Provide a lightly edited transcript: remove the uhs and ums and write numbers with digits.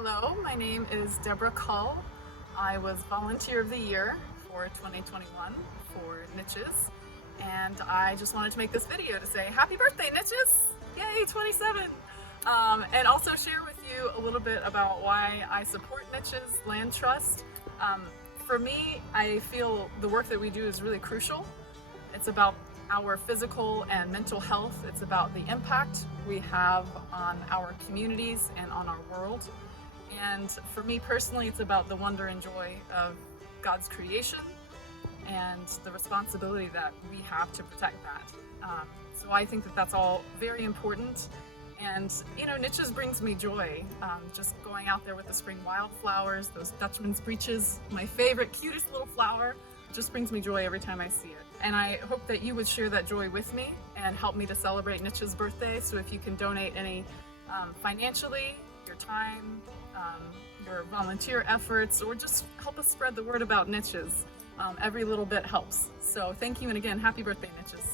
Hello, my name is Deborah Kull. I was Volunteer of the Year for 2021 for NICHES, and I just wanted to make this video to say happy birthday, NICHES! Yay, 27! And also share with you a little bit about why I support NICHES Land Trust. For me, I feel the work that we do is really crucial. It's about our physical and mental health. It's about the impact we have on our communities and on our world. And for me personally, it's about the wonder and joy of God's creation and the responsibility that we have to protect that. So I think that that's all very important. And you know, NICHES brings me joy. Just going out there with the spring wildflowers, those Dutchman's breeches, my favorite, cutest little flower, just brings me joy every time I see it. And I hope that you would share that joy with me and help me to celebrate NICHES' birthday. So if you can donate any financially, your time, your volunteer efforts, or just help us spread the word about NICHES. Every little bit helps. So thank you, and again, happy birthday, NICHES.